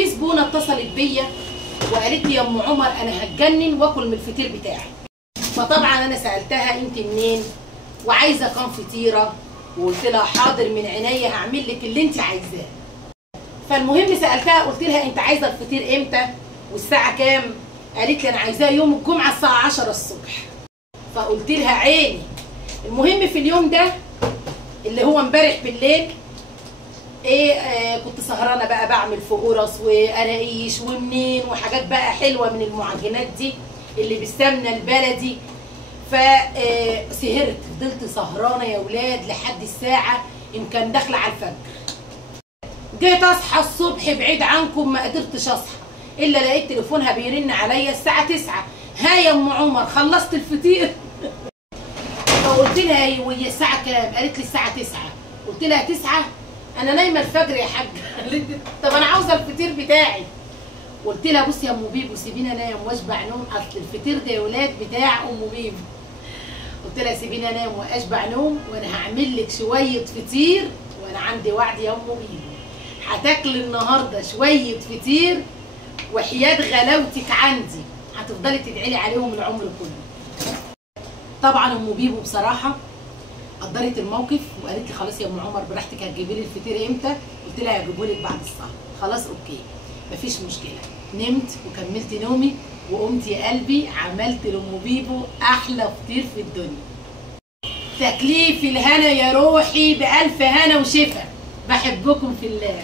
في زبونه اتصلت بيا وقالت لي يا ام عمر انا هتجنن واكل من الفطير بتاعي. فطبعا انا سالتها انت منين وعايزه كام فطيره، وقلت لها حاضر من عينيا هعمل لك اللي انت عايزاه. فالمهم سالتها قلت لها انت عايزه الفطير امتى والساعه كام؟ قالت لي انا عايزاه يوم الجمعه الساعه 10 الصبح. فقلت لها عيني. المهم في اليوم ده اللي هو امبارح بالليل كنت سهرانه بقى بعمل في قرص وقراقيش ومنين وحاجات بقى حلوه من المعجنات دي اللي بالسمنه البلدي. فسهرت فضلت سهرانه يا ولاد لحد الساعه يمكن داخله على الفجر. جيت اصحى الصبح بعيد عنكم ما قدرتش اصحى الا لقيت تليفونها بيرن عليا الساعه 9. ها يا ام عمر خلصت الفطير؟ فقلت لها وهي الساعه كام؟ قالت لي الساعه 9. قلت لها 9 انا نايمه الفجر يا حاجه. قالت لي طب انا عاوزه الفطير بتاعي. قلت لها بصي يا ام بيبو سيبيني انام واشبع نوم، اصل الفطير ده يا ولاد بتاع ام بيبو. قلت لها سيبيني انام واشبع نوم وانا هعمل لك شويه فطير وانا عندي وعد يا ام بيبو هتاكل النهارده شويه فطير وحياه غلاوتك عندي هتفضلي تدعي لي عليهم العمر كله. طبعا ام بيبو بصراحه قدرت الموقف وقالت لي خلاص يا ام عمر براحتك هتجيبي لي الفطير امتى؟ قلت لها هجيبه لك بعد السهر. خلاص اوكي مفيش مشكله. نمت وكملت نومي وقمت يا قلبي عملت لام بيبو احلى فطير في الدنيا. تكليف الهنا يا روحي بألف هنا وشفا. بحبكم في الله.